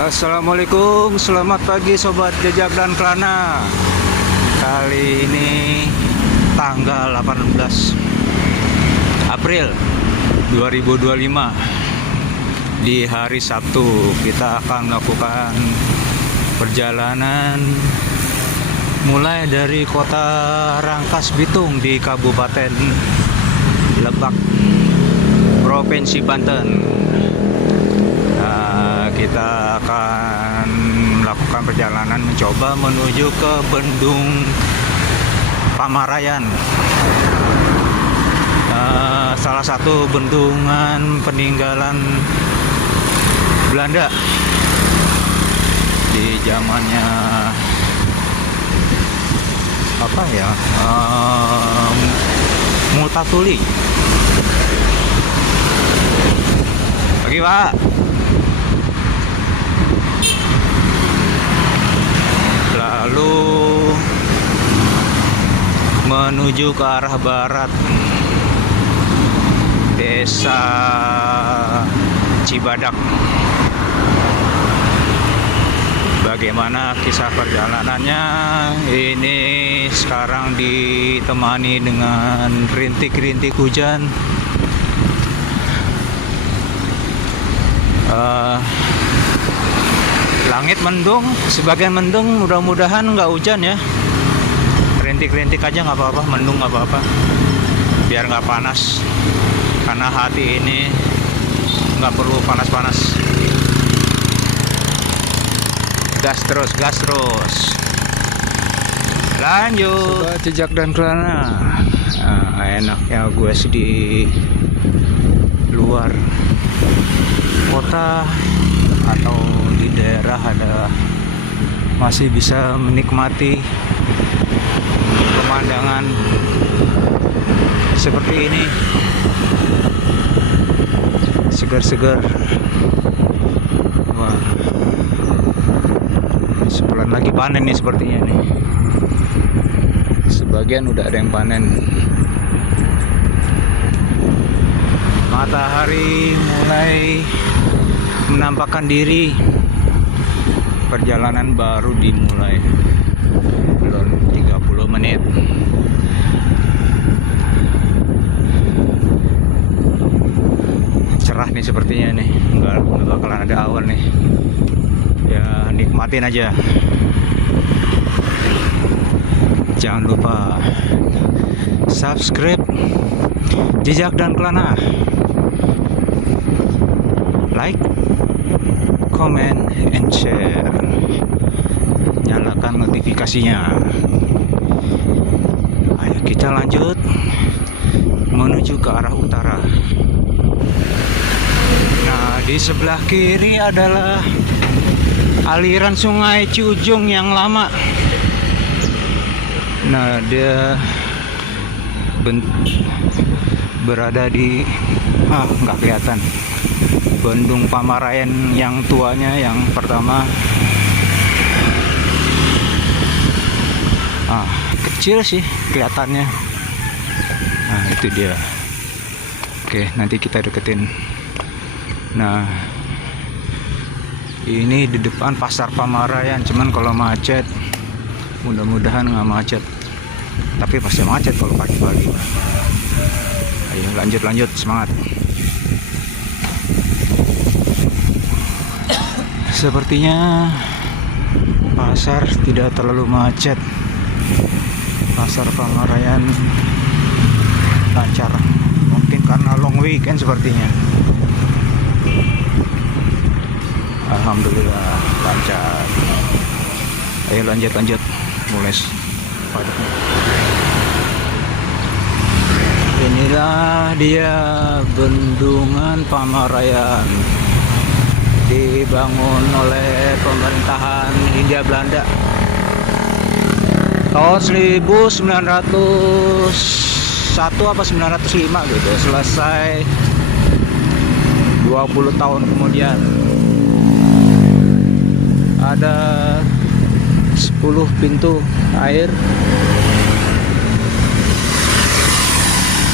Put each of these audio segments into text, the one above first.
Assalamualaikum, selamat pagi sobat jejak dan kelana. Kali ini tanggal 18 April 2025, di hari Sabtu kita akan melakukan perjalanan mulai dari kota Rangkas Bitung di Kabupaten Lebak, Provinsi Banten. Kita akan melakukan perjalanan mencoba menuju ke Bendung Pamarayan, salah satu bendungan peninggalan Belanda di zamannya Multatuli. Pagi Pak. Lalu menuju ke arah barat, Desa Cibadak. Bagaimana kisah perjalanannya? Ini sekarang ditemani dengan rintik-rintik hujan. Langit mendung, sebagian mendung, mudah-mudahan nggak hujan ya. Rintik-rintik aja nggak apa-apa, mendung nggak apa-apa, biar nggak panas. Karena hati ini nggak perlu panas-panas. Gas terus, gas terus. Lanjut. Sobat jejak dan kelana. Enaknya gue sih di luar kota atau di daerah masih bisa menikmati pemandangan seperti ini, segar-segar. Wah, sebulan lagi panen nih sepertinya nih. Sebagian udah ada yang panen. Matahari mulai menampakkan diri. Perjalanan baru dimulai, belum 30 menit. Cerah nih sepertinya nih, nggak bakalan ada awan nih. Ya nikmatin aja. Jangan lupa subscribe jejak dan kelana, like, comment, and share. Nyalakan notifikasinya. Ayo kita lanjut menuju ke arah utara. Nah, di sebelah kiri adalah aliran sungai Ciujung yang lama. Nah, dia berada di nggak kelihatan, Bendung Pamarayan yang tuanya, yang pertama. Kecil sih kelihatannya. Nah, itu dia. Oke, nanti kita deketin. Nah, ini di depan Pasar Pamarayan. Cuman kalau macet, mudah-mudahan nggak macet. Tapi pasti macet kalau pagi-pagi. Ayo lanjut, semangat. Sepertinya pasar tidak terlalu macet. Pasar Pamarayan lancar. Mungkin karena long weekend sepertinya. Alhamdulillah lancar. Ayo lanjut. Mulai padatnya. Inilah dia Bendungan Pamarayan, dibangun oleh pemerintahan Hindia Belanda tahun 1901 apa 905 gitu. Selesai 20 tahun kemudian. Ada 10 pintu air.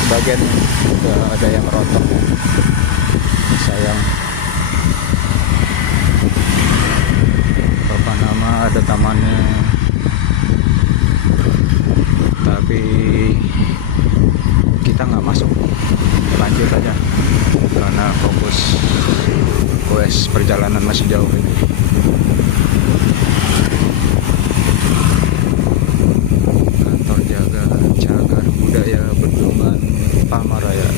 Sebagian ada yang rontok, sayang. lanjut aja karena fokus quest perjalanan masih jauh ini. Kantor jaga cagar budaya Bendungan Pamarayan.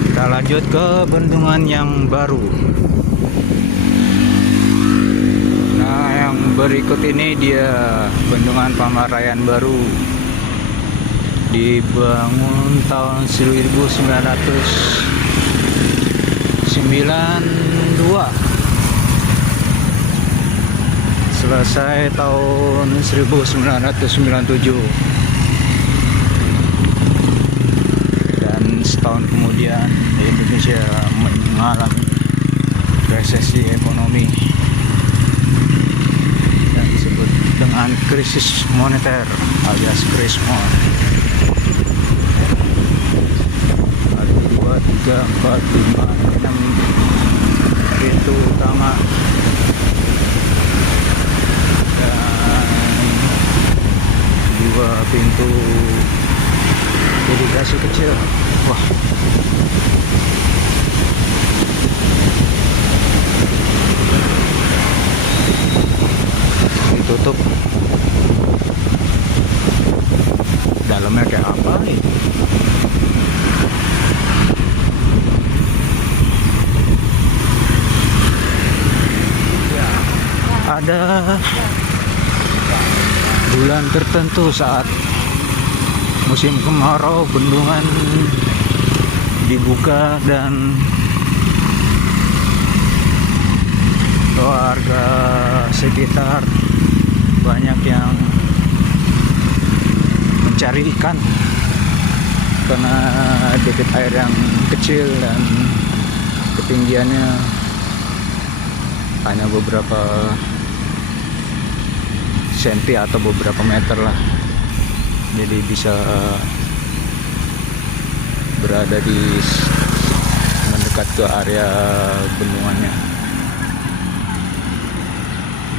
Kita lanjut ke bendungan yang baru. Nah, yang berikut ini dia Bendungan Pamarayan baru. Dibangun tahun 1992. Selesai tahun 1997. Dan setahun kemudian Indonesia mengalami resesi ekonomi yang disebut dengan krisis moneter alias krismon. 1, 2, 3, 4, 5, 6 pintu utama dan 2 pintu irigasi kecil. Wah, ditutup. Dalamnya kayak apa nih? Ya, ada bulan tertentu saat musim kemarau bendungan dibuka dan warga sekitar banyak yang mencari ikan karena debit air yang kecil dan ketinggiannya hanya beberapa senti atau beberapa meter lah, jadi bisa berada di mendekat ke area bendungannya.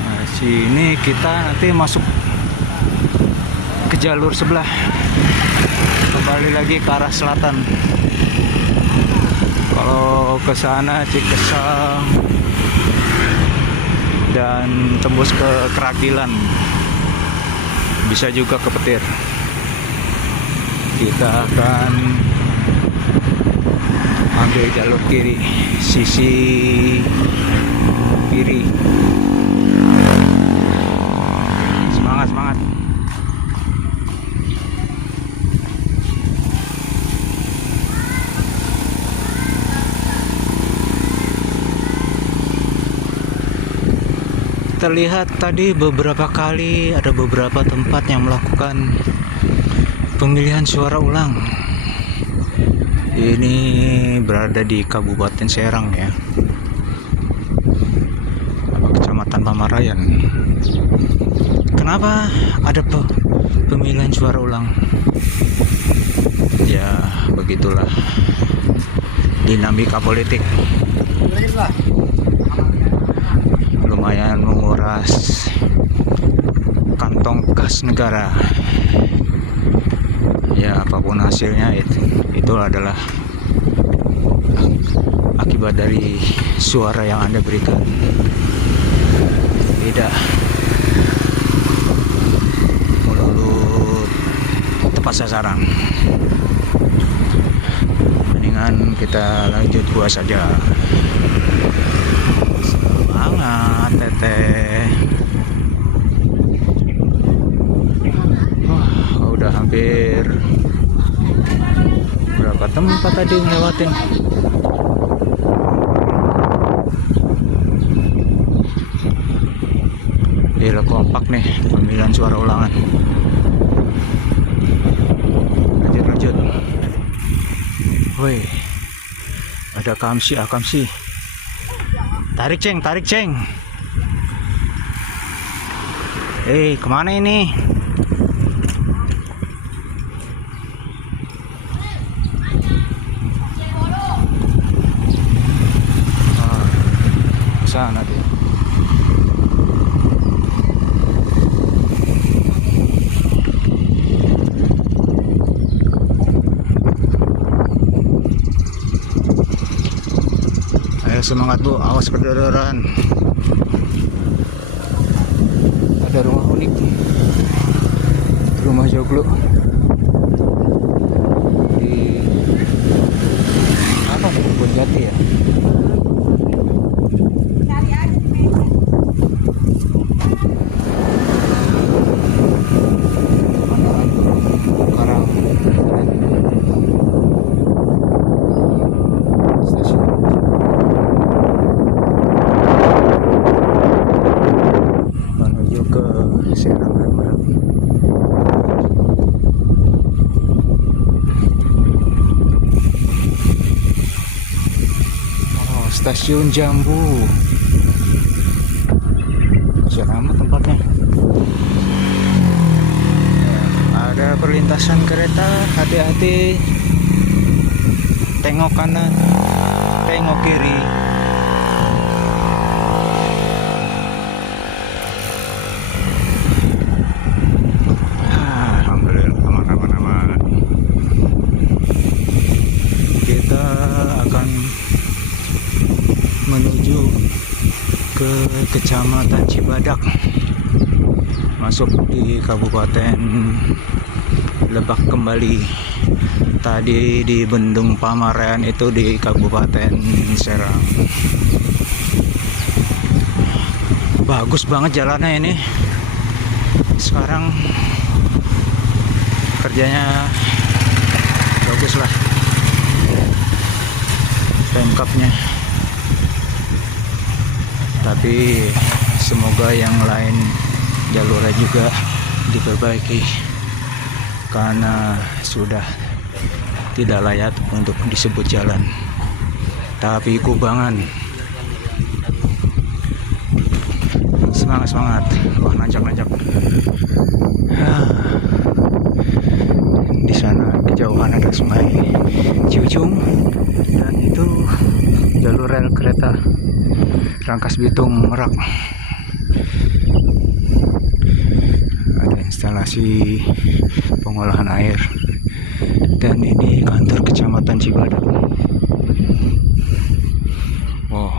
Nah, sini kita nanti masuk ke jalur sebelah, kembali lagi ke arah selatan. Kalau ke sana Cikesang dan tembus ke Keragilan, bisa juga ke Petir. Kita akan ambil jalur kiri, sisi kiri. Semangat, semangat. Terlihat tadi beberapa kali ada beberapa tempat yang melakukan pemilihan suara ulang. Ini berada di Kabupaten Serang ya, Kecamatan Pamarayan. Kenapa ada pemilihan suara ulang? Ya begitulah dinamika politik. Lumayan menguras kantong kas negara. Ya apapun hasilnya itu adalah akibat dari suara yang Anda berikan. Tidak melulu tepat sasaran. Mendingan kita lanjut gua saja. Semangat teteh. Wah, udah hampir berapa tempat tadi ngelewatin. Gila kompak nih pemilihan suara ulangan. Lanjut. Woi, ada Akamsi. Tarik ceng. Kemana ini? sana dia. Ayo semangat Bu, awas kedodoran. Ada rumah unik nih, rumah joglo di apa nih, Kebun Jati ya. Karang stasiun menuju ke Serang Barat. Oh, stasiun Jambu. Masih ramai tempatnya. Ada perlintasan kereta, hati-hati. Tengok kanan, tengok kiri. Alhamdulillah, aman. Kita akan menuju ke Kecamatan Cibadak, masuk di Kabupaten Lebak kembali. Tadi di Bendung Pamarean, itu di Kabupaten Serang. Bagus banget jalannya ini. Sekarang kerjanya bagus lah, pemkapnya. Tapi semoga yang lain jalurnya juga diperbaiki, karena sudah tidak layak untuk disebut jalan, tapi kubangan. Semangat. Wah, nanjak. Di sana kejauhan ada sungai Ciujung, dan itu jalur rel kereta Rangkas Bitung Merak. Ada instalasi pengolahan air, dan ini kantor Kecamatan Cibadak. Wow.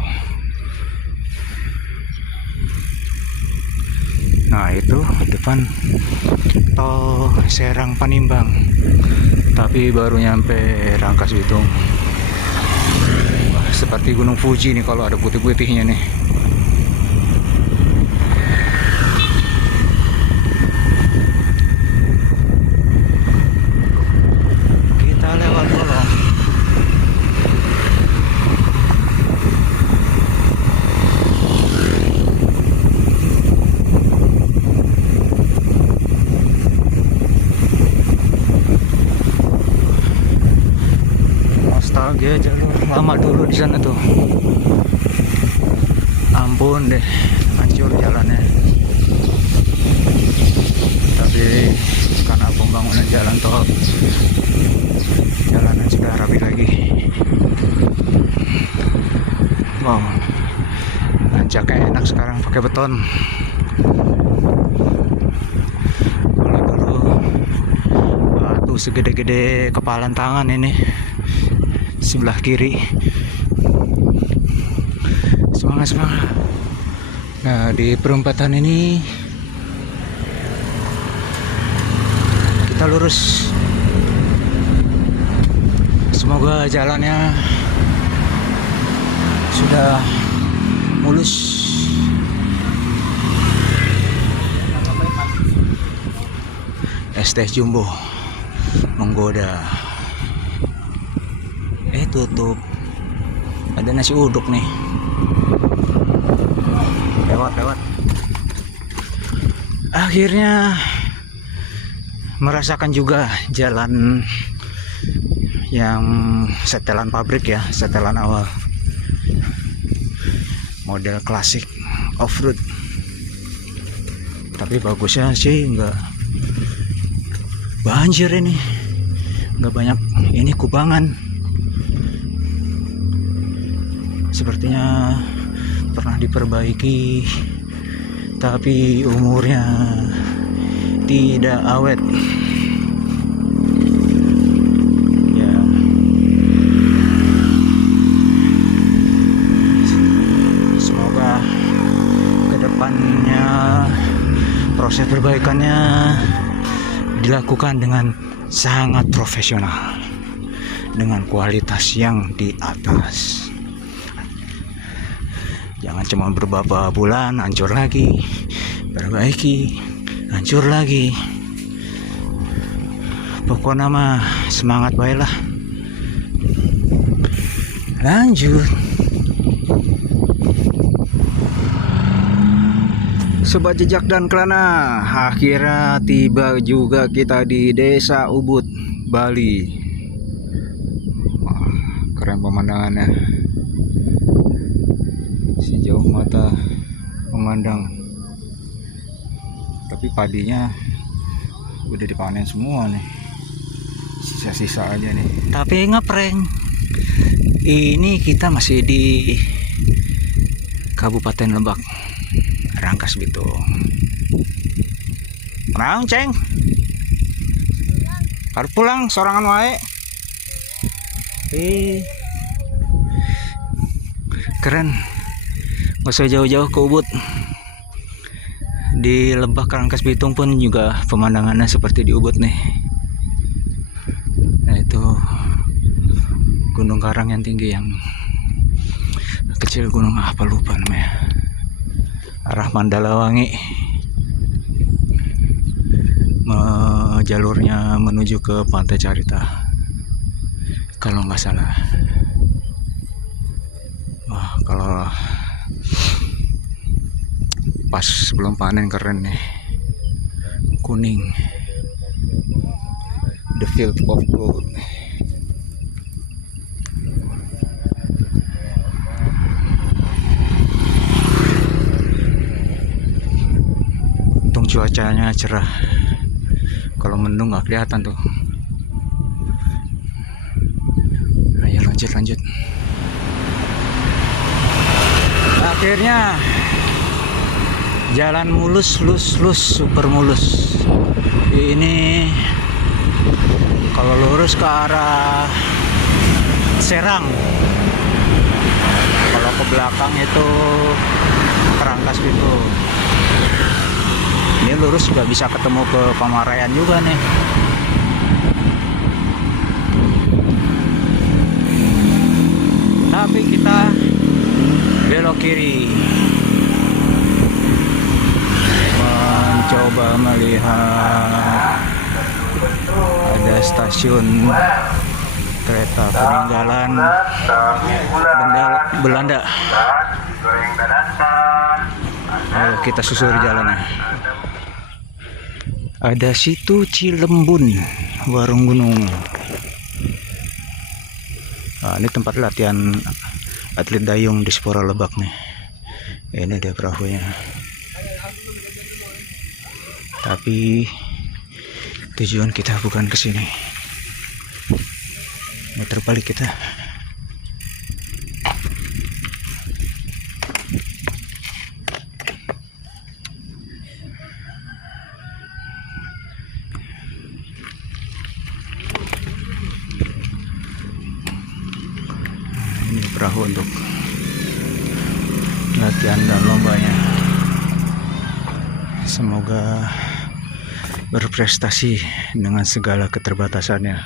Nah, itu depan tol Serang Panimbang, tapi baru nyampe Rangkas Bitung. Wah, seperti Gunung Fuji nih kalau ada putih-putihnya nih. Kita lewat kolong. Nostalgia jalur lama dulu di sana tuh. Ampun deh, hancur jalannya. Tapi karena pembangunan jalan tol, jalanan sudah rapi lagi. Wow, nanjaknya enak sekarang pakai beton. Kalau dulu batu segede-gede kepalan tangan ini sebelah kiri. Semangat. Nah, di perempatan ini kita lurus. Semoga jalannya sudah mulus. Es teh jumbo menggoda. Tutup. Ada nasi uduk nih. Lewat. Akhirnya merasakan juga jalan yang setelan pabrik ya, setelan awal. Model klasik off-road. Tapi bagusnya sih nggak banjir ini. Nggak banyak ini kubangan. Sepertinya pernah diperbaiki, tapi umurnya tidak awet. Ya, semoga kedepannya proses perbaikannya dilakukan dengan sangat profesional, dengan kualitas yang di atas. Jangan cuma beberapa bulan hancur lagi, perbaiki, hancur lagi. Pokoknya mah semangat baiklah. Lanjut. Sobat Jejak dan Klana, akhirnya tiba juga kita di Desa Ubud, Bali. Wah, keren pemandangannya. Sejauh mata memandang. Tapi padinya udah dipanen semua nih. Sisa-sisa aja nih. Tapi ngeprank. Ini kita masih di Kabupaten Lebak, Rangkas Bitung. Naon, Ceng? Harus pulang sorangan wae. Keren. Gak usah jauh-jauh ke Ubud. Di Lebak Rangkas Bitung pun juga pemandangannya seperti di Ubud nih. Nah, itu Gunung Karang yang tinggi, yang kecil gunung apa lupa namanya. Arah Mandalawangi. Jalurnya menuju ke Pantai Carita, kalau nggak salah. Wah, kalau pas sebelum panen keren nih, kuning, the field of gold. Untung cuacanya cerah, kalau mendung nggak kelihatan tuh. Ayo lanjut. Akhirnya jalan mulus, super mulus. Ini kalau lurus ke arah Serang, kalau ke belakang itu Rangkas Bitung. Ini lurus juga bisa ketemu ke Pamarayan juga nih. Tapi kita belok kiri, mencoba melihat ada stasiun kereta peninggalan Belanda. Ayo kita susuri jalannya. Ada situ Cilembun, Warung Gunung. Nah, ini tempat latihan atlet dayung di Spora Lebak nih. Ini dia perahunya. Tapi tujuan kita bukan ke sini. Muter balik kita. Ini perahu untuk latihan dan lombanya. Semoga berprestasi dengan segala keterbatasannya.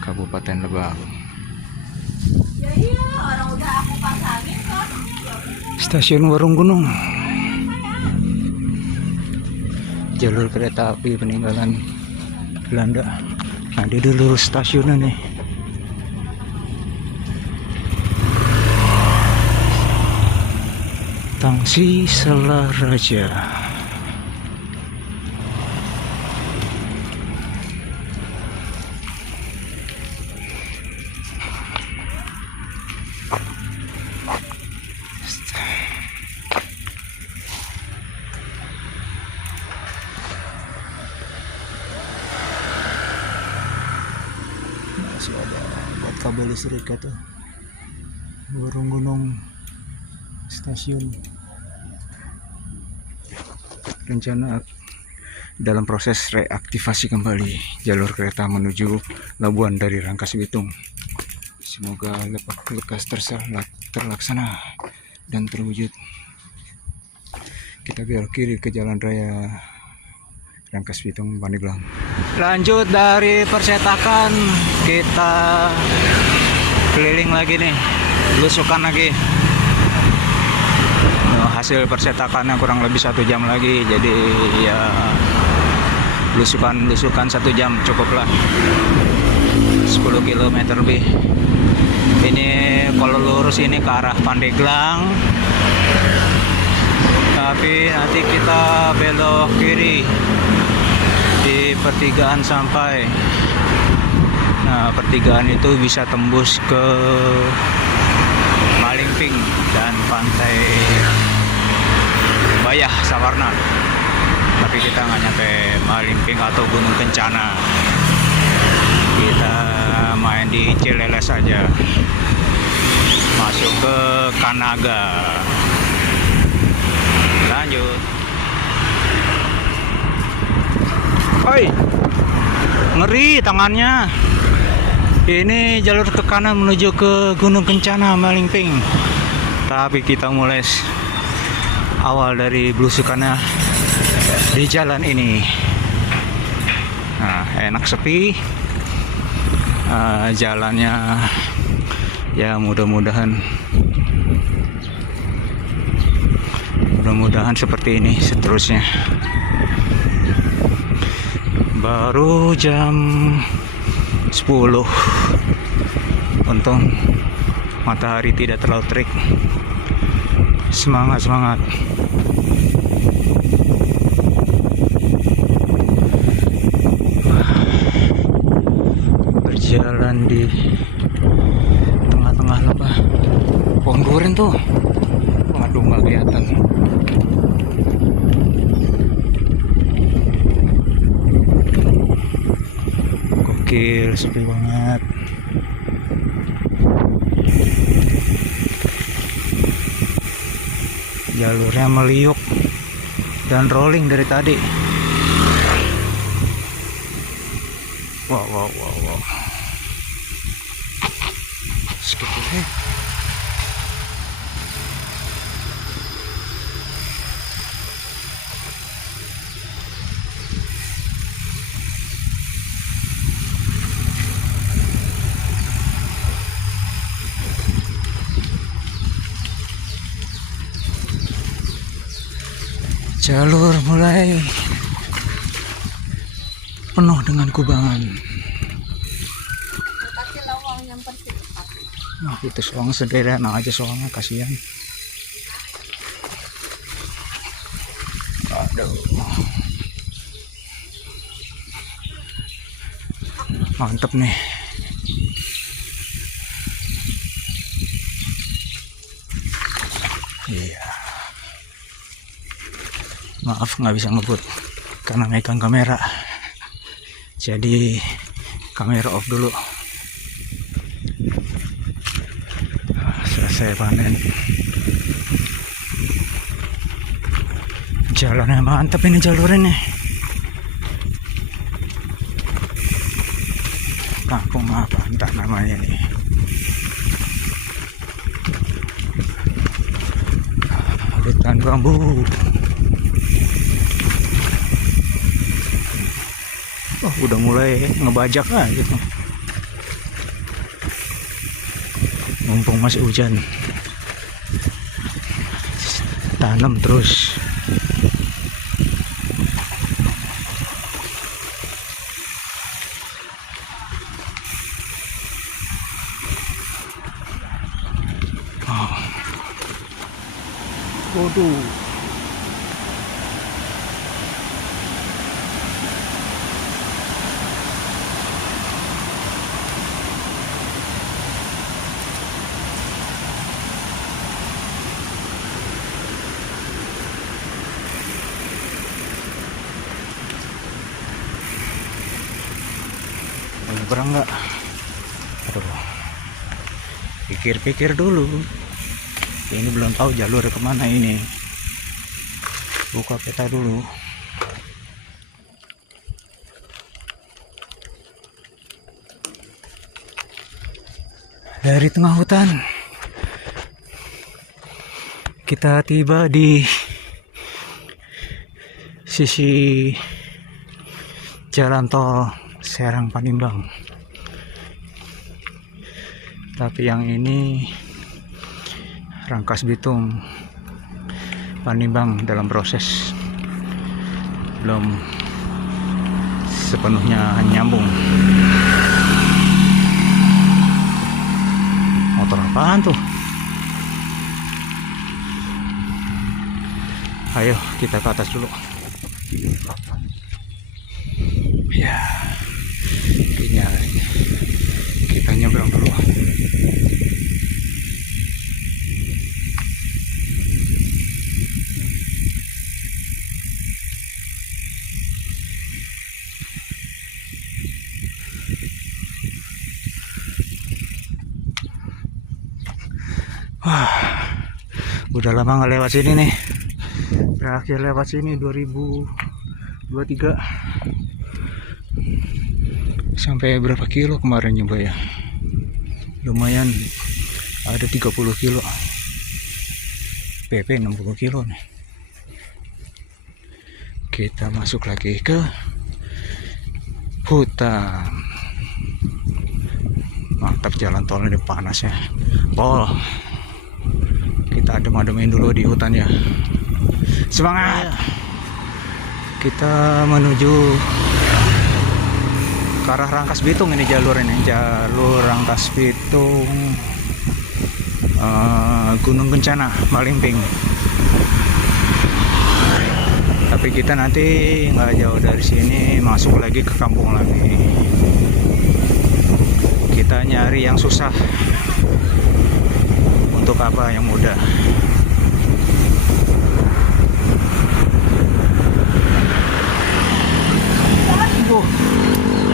Kabupaten Lebak. Stasiun Warung Gunung. Jalur kereta api peninggalan Belanda. Nah, dia dulu stasiunnya nih. Tangsi Selaraja. Masih ada buat kabel listrik tuh. Warung Gunung stasiun. Rencana dalam proses reaktivasi kembali jalur kereta menuju Labuan dari Rangkas Bitung. Semoga lekas terlaksana dan terwujud. Kita belok kiri ke jalan raya Rangkas Bitung Pandeglang. Lanjut dari percetakan kita keliling lagi nih, belusukan lagi. Hasil percetakannya kurang lebih 1 jam lagi, jadi ya belusukan 1 jam cukuplah, 10 km lebih. Ini kalau lurus ini ke arah Pandeglang, tapi nanti kita belok kiri di pertigaan sampai. Nah, pertigaan itu bisa tembus ke Malingping dan Pantai Bayah Sawarna, tapi kita nggak nyampe Malingping atau Gunung Kencana. Kita main di Cileles saja, masuk ke Kanaga. Lanjut. Oi, ngeri tangannya. Ini jalur ke kanan menuju ke Gunung Kencana Malingping, tapi kita mulai awal dari belusukannya di jalan ini. Nah, enak sepi. Jalannya ya mudah-mudahan seperti ini seterusnya. Baru jam 10. Untung matahari tidak terlalu terik. Semangat. Berjalan di tengah-tengah lembah pohon duren tuh. Waduh, nggak kelihatan. Gokil, sepi banget. Jalurnya meliuk dan rolling dari tadi. Wow. Skip dulu. Jalur mulai penuh dengan kubangan. Nah, itu soang sederhana aja soalnya, kasihan. Aduh. Mantep nih. Iya. Maaf nggak bisa ngebut karena megang kamera, jadi kamera off dulu. Selesai panen. Jalannya mantap ini, jalurnya. Kampung apa entah namanya nih. Hutan bambu. Oh, udah mulai ngebajak lah gitu. Mumpung masih hujan, tanam terus. Oh. Waduh. Nyebrang nggak? Aduh, pikir-pikir dulu. Ini belum tahu jalur kemana ini. Buka peta dulu. Dari tengah hutan kita tiba di sisi jalan tol Serang Panimbang. Tapi yang ini Rangkas Bitung Panimbang dalam proses, belum sepenuhnya nyambung. Motor apaan tuh? Ayo kita ke atas dulu. Ya, kayaknya kita nyebrang dulu. Wah, udah lama nggak lewat sini nih. Terakhir lewat sini 2023. Sampai berapa kilo kemarin nyoba ya? Lumayan, ada 30 kilo. PP 60 kilo nih. Kita masuk lagi ke hutan. Mantap, jalan tol ini panas ya. Pol. Kita adem-ademin dulu di hutan ya. Semangat. Kita menuju ke arah Rangkas Bitung. Ini jalur Rangkas Bitung, Gunung Kencana, Malimping. Tapi kita nanti nggak jauh dari sini masuk lagi ke kampung lagi. Kita nyari yang susah untuk apa yang mudah.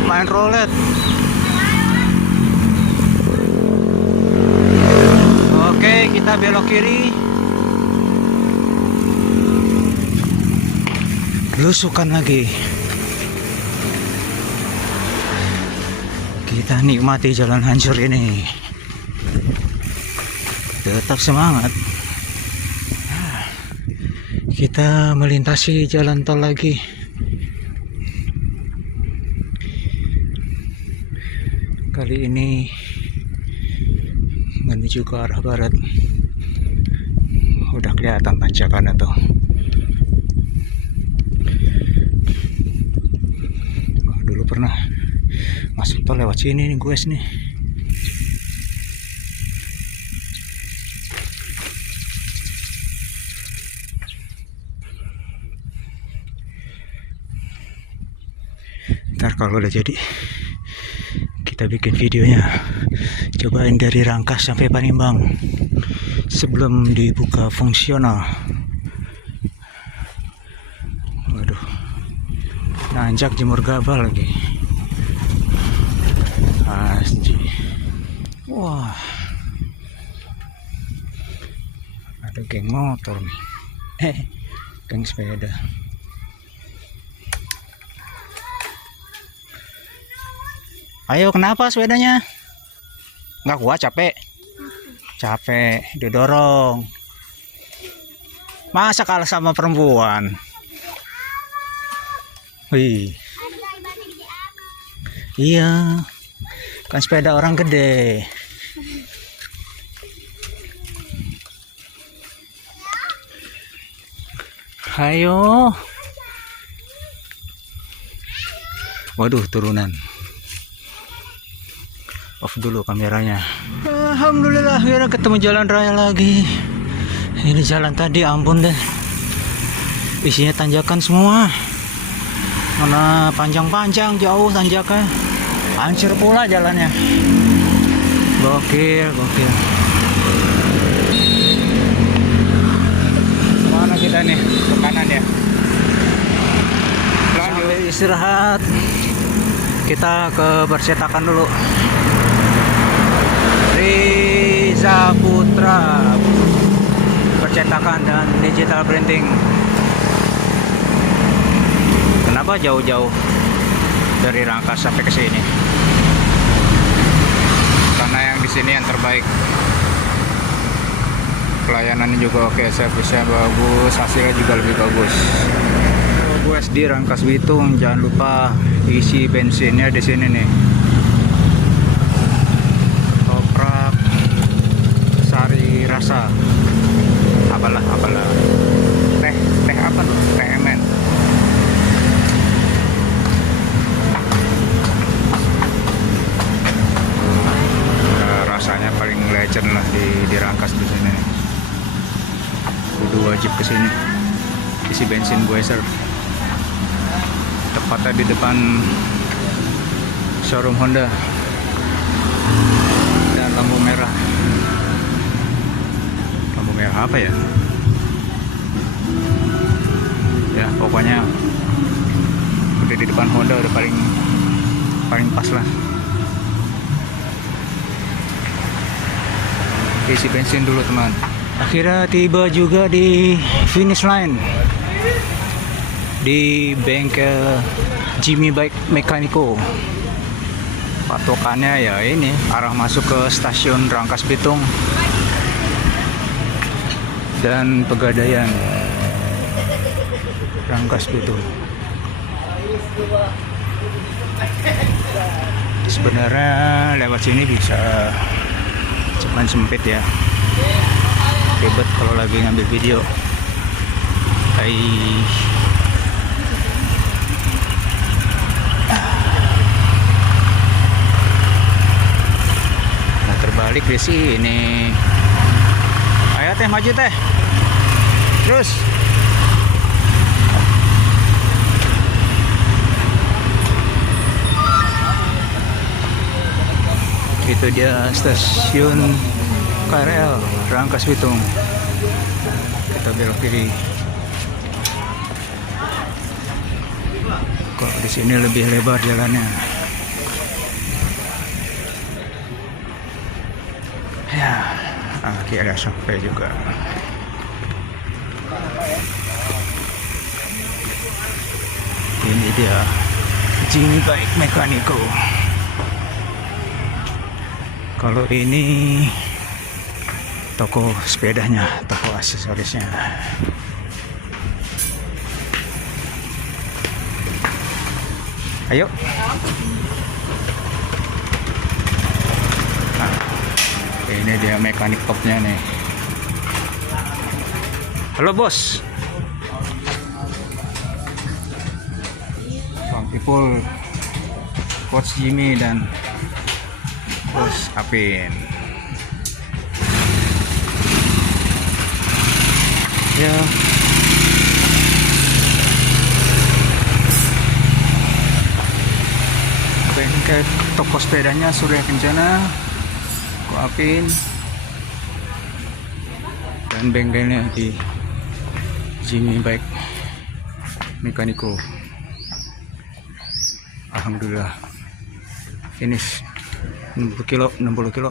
Main roulette. Oke, kita belok kiri. Belusukan lagi. Kita nikmati jalan hancur ini. Tetap semangat. Kita melintasi jalan tol lagi. Kali ini menuju ke arah barat. Udah kelihatan tanjakan tuh. Dulu pernah masuk tol lewat sini nih guys nih. Ntar kalau udah jadi kita bikin videonya, cobain dari Rangkas sampai Panimbang sebelum dibuka fungsional. Waduh, nanjak jemur gabal lagi. Asli. Wah, ada geng motor nih. Geng sepeda. Ayo, kenapa sepedanya? Nggak kuat, capek? Capek, didorong. Masa kalah sama perempuan? Wih. Iya, kan sepeda orang gede. Ayo. Waduh, turunan. Off dulu kameranya. Alhamdulillah akhirnya ketemu jalan raya lagi. Ini jalan tadi ampun deh, isinya tanjakan semua. Mana panjang-panjang, jauh tanjakan, hancur pula jalannya. Gokil. Mana kita nih? Ke kanan ya. Lanjut istirahat. Kita ke percetakan dulu. Riza Putra. cetakan dan digital printing. Kenapa jauh-jauh dari Rangkas sampai ke sini? Karena yang di sini yang terbaik. Pelayanannya juga oke, servisnya bagus, hasilnya juga lebih bagus. Kalau gue di Rangkas Bitung, jangan lupa isi bensinnya di sini nih. Toprak Sari Rasa. Apalah. Teh apa tuh? Teh emen. Rasanya paling legend lah di Rangkas di sini. Kudu wajib kesini isi bensin Bueser, tepatnya di depan showroom Honda dan lampu merah apa ya pokoknya udah di depan Honda, udah paling pas lah. Isi bensin dulu teman. Akhirnya tiba juga di finish line di bengkel Jimmy Bike Mechanico. Patokannya ya ini arah masuk ke stasiun Rangkas Bitung dan Pegadaian Rangkas Bitung. Sebenarnya lewat sini bisa, cuman sempit ya, ribet kalau lagi ngambil video. Nah, terbalik di sini. Ayo teh, maju teh. Terus. Itu dia stasiun KRL Rangkas Bitung. Kita belok kiri. Kok di sini lebih lebar jalannya? Ya, akhirnya sampai juga. Ini dia Jimmy Bike Mechanico. Kalau ini toko sepedanya, toko aksesorisnya. Ayo. Nah, ini dia mekanik topnya nih. Halo bos. Bang Ipul, Coach Jimmy dan Bos Apin. Ya. Bengkel toko sepedanya Surya Kencana, Ko Apin, dan bengkelnya di Jimmy Bike Mechanico. Alhamdulillah finish 60 kilo